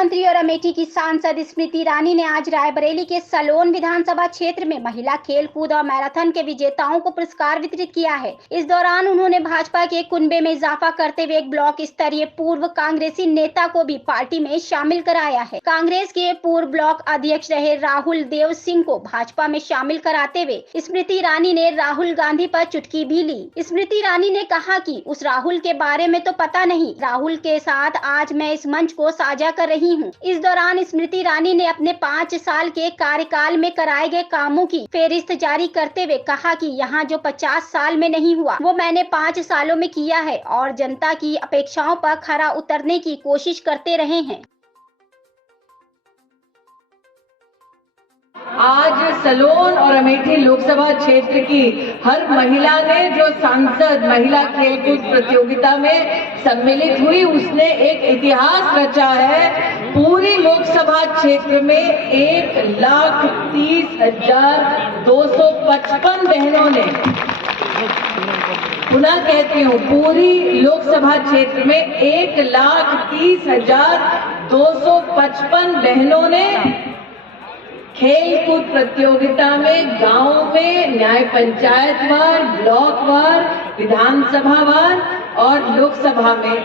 मंत्री और अमेठी की सांसद स्मृति ईरानी ने आज रायबरेली के सलोन विधानसभा क्षेत्र में महिला खेल कूद और मैराथन के विजेताओं को पुरस्कार वितरित किया है। इस दौरान उन्होंने भाजपा के कुनबे में इजाफा करते हुए एक ब्लॉक स्तरीय पूर्व कांग्रेसी नेता को भी पार्टी में शामिल कराया है। कांग्रेस के पूर्व ब्लॉक अध्यक्ष रहे राहुल देव सिंह को भाजपा में शामिल कराते हुए स्मृति ईरानी ने राहुल गांधी पर चुटकी भी ली। स्मृति ईरानी ने कहा कि उस राहुल के बारे में तो पता नहीं, राहुल के साथ आज मैं इस मंच को साझा कर रही हूं। इस दौरान स्मृति ईरानी ने अपने 5 साल के कार्यकाल में कराए गए कामों की फेहरिस्त जारी करते हुए कहा कि यहाँ जो 50 साल में नहीं हुआ वो मैंने 5 सालों में किया है और जनता की अपेक्षाओं पर खरा उतरने की कोशिश करते रहे हैं। आज सलोन और अमेठी लोकसभा क्षेत्र की हर महिला ने जो सांसद महिला खेलकूद प्रतियोगिता में सम्मिलित हुई, उसने एक इतिहास रचा है। पूरी लोकसभा क्षेत्र में 1,30,255 बहनों ने, पुनः कहती हूँ, पूरी लोकसभा क्षेत्र में 1,30,255 बहनों ने खेल कूद प्रतियोगिता में गांव में न्याय पंचायत वार, ब्लॉक वार, विधानसभा वार और लोकसभा में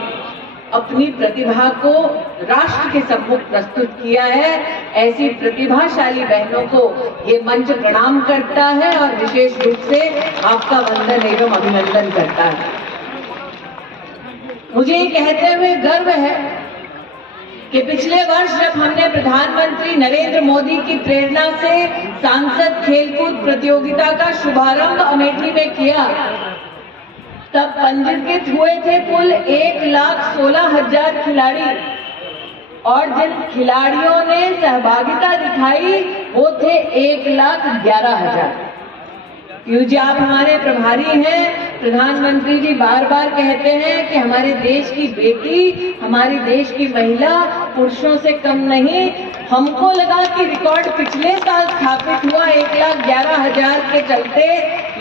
अपनी प्रतिभा को राष्ट्र के सम्मुख प्रस्तुत किया है। ऐसी प्रतिभाशाली बहनों को ये मंच प्रणाम करता है और विशेष रूप से आपका वंदन एवं अभिनंदन करता है। मुझे ये कहते हुए गर्व है कि पिछले वर्ष जब हमने प्रधानमंत्री नरेंद्र मोदी की प्रेरणा से सांसद खेलकूद प्रतियोगिता का शुभारंभ अमेठी में किया, तब पंजीकृत हुए थे कुल 1,16,000 खिलाड़ी और जिन खिलाड़ियों ने सहभागिता दिखाई वो थे 1,11,000। जी आप हमारे प्रभारी हैं। प्रधानमंत्री जी बार बार कहते हैं कि हमारे देश की बेटी, हमारे देश की महिला पुरुषों से कम नहीं। हमको लगा कि रिकॉर्ड पिछले साल स्थापित हुआ 1,11,000 के चलते,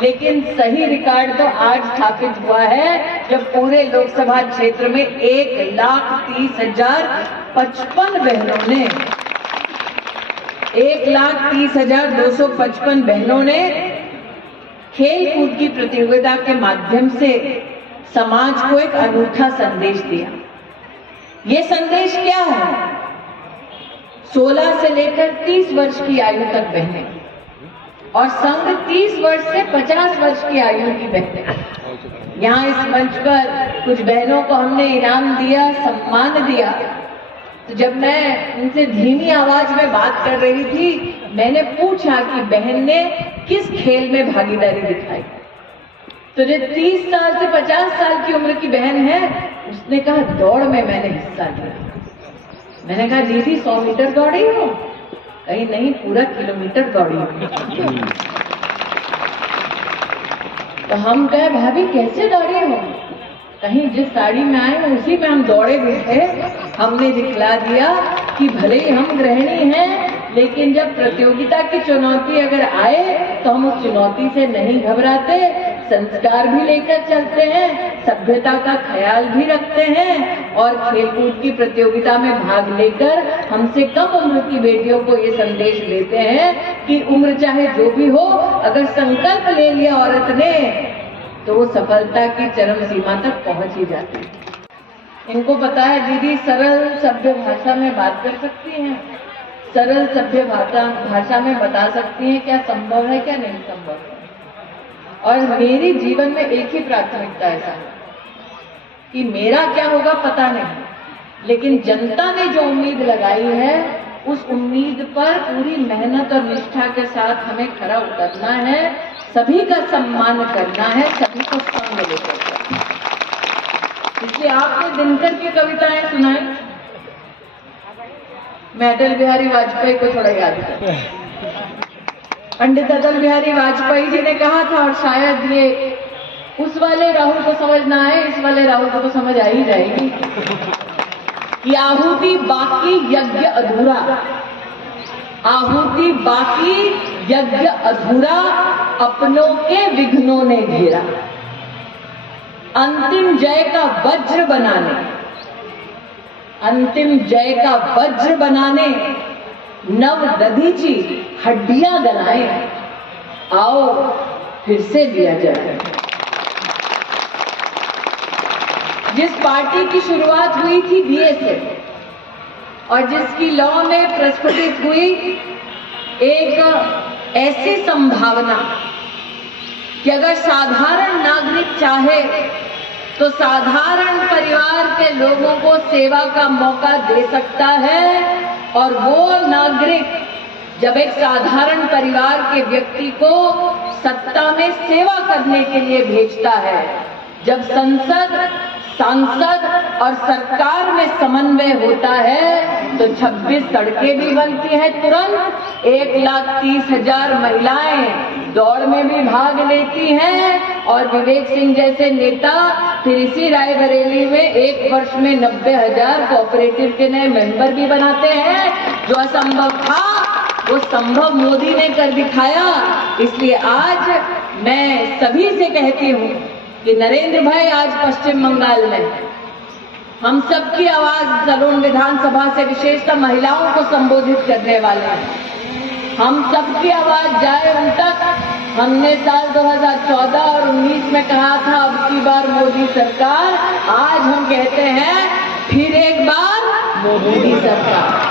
लेकिन सही रिकॉर्ड तो आज स्थापित हुआ है जब पूरे लोकसभा क्षेत्र में 1,30,055 बहनों ने 1,30,255 बहनों ने खेल कूद की प्रतियोगिता के माध्यम से समाज को एक अनूठा संदेश दिया। ये संदेश क्या है? 16 से लेकर 30 वर्ष की आयु तक बहनें और संघ 30 वर्ष से 50 वर्ष की आयु की बहनें। यहाँ इस मंच पर कुछ बहनों को हमने इनाम दिया, सम्मान दिया। तो जब मैं उनसे धीमी आवाज में बात कर रही थी, मैंने पूछा कि बहन ने किस खेल में भागीदारी दिखाई। तो जो 30 साल से 50 साल की उम्र की बहन है, उसने कहा दौड़ में मैंने हिस्सा लिया। मैंने कहा दीदी 100 मीटर दौड़ी हो? कहीं नहीं, पूरा किलोमीटर दौड़ी हो। तो हम कहे भाभी कैसे दौड़ी हो? कहीं जिस साड़ी में आए उसी में हम दौड़े हुए थे। हमने दिखला दिया कि भले ही हम गृहिणी हैं, लेकिन जब प्रतियोगिता की चुनौती अगर आए तो हम उस चुनौती से नहीं घबराते, संस्कार भी लेकर चलते हैं, सभ्यता का ख्याल भी रखते हैं और खेलकूद की प्रतियोगिता में भाग लेकर हमसे कम उम्र की बेटियों को ये संदेश देते हैं कि उम्र चाहे जो भी हो, अगर संकल्प ले लिया औरत ने तो वो सफलता की चरम सीमा तक पहुंच ही जाती है। इनको पता है दीदी सरल सभ्य भाषा में बात कर सकती हैं, सरल सभ्य भाषा में बता सकती हैं क्या संभव है क्या नहीं संभव है। और मेरी जीवन में एक ही प्राथमिकता ऐसा है कि मेरा क्या होगा पता नहीं, लेकिन जनता ने जो उम्मीद लगाई है उस उम्मीद पर पूरी मेहनत और निष्ठा के साथ हमें खरा उतरना है, सभी का सम्मान करना है, सभी को संग लेकर। इसलिए आपने दिनकर की कविताएं सुनाई, मैं अटल बिहारी वाजपेयी को थोड़ा याद कर। पंडित अटल बिहारी वाजपेयी जी ने कहा था, और शायद ये उस वाले राहुल को समझ ना आए, इस वाले राहुल को तो समझ आ ही जाएगी कि आहुति बाकी यज्ञ अधूरा, आहुति बाकी यज्ञ अधूरा, अपनों के विघ्नों ने घेरा। अंतिम जय का वज्र बनाने, अंतिम जय का वज्र बनाने नव दधीची हड्डियां गलाएं, आओ फिर से दिया जाए। जिस पार्टी की शुरुआत हुई थी दिए से और जिसकी लौ में प्रस्फुटित हुई एक ऐसी संभावना कि अगर साधारण नागरिक चाहे तो साधारण परिवार के लोगों को सेवा का मौका दे सकता है, और वो नागरिक जब एक साधारण परिवार के व्यक्ति को सत्ता में सेवा करने के लिए भेजता है, जब संसद, सांसद और सरकार में समन्वय होता है तो 26 सड़कें भी बनती हैं तुरंत, 1,30,000 महिलाएं दौड़ में भी भाग लेती हैं, और विवेक सिंह जैसे नेता फिर इसी रायबरेली में एक वर्ष में 90,000 कोऑपरेटिव के नए मेंबर भी बनाते हैं। जो असंभव था वो संभव मोदी ने कर दिखाया। इसलिए आज मैं सभी से कहती हूँ कि नरेंद्र भाई आज पश्चिम बंगाल में हम सबकी आवाज सलोन विधानसभा से विशेषतः महिलाओं को संबोधित करने वाले हैं। हम सबकी आवाज जाए उन तक। हमने साल 2014 और 19 में कहा था अब की बार मोदी सरकार, आज हम कहते हैं फिर एक बार मोदी सरकार।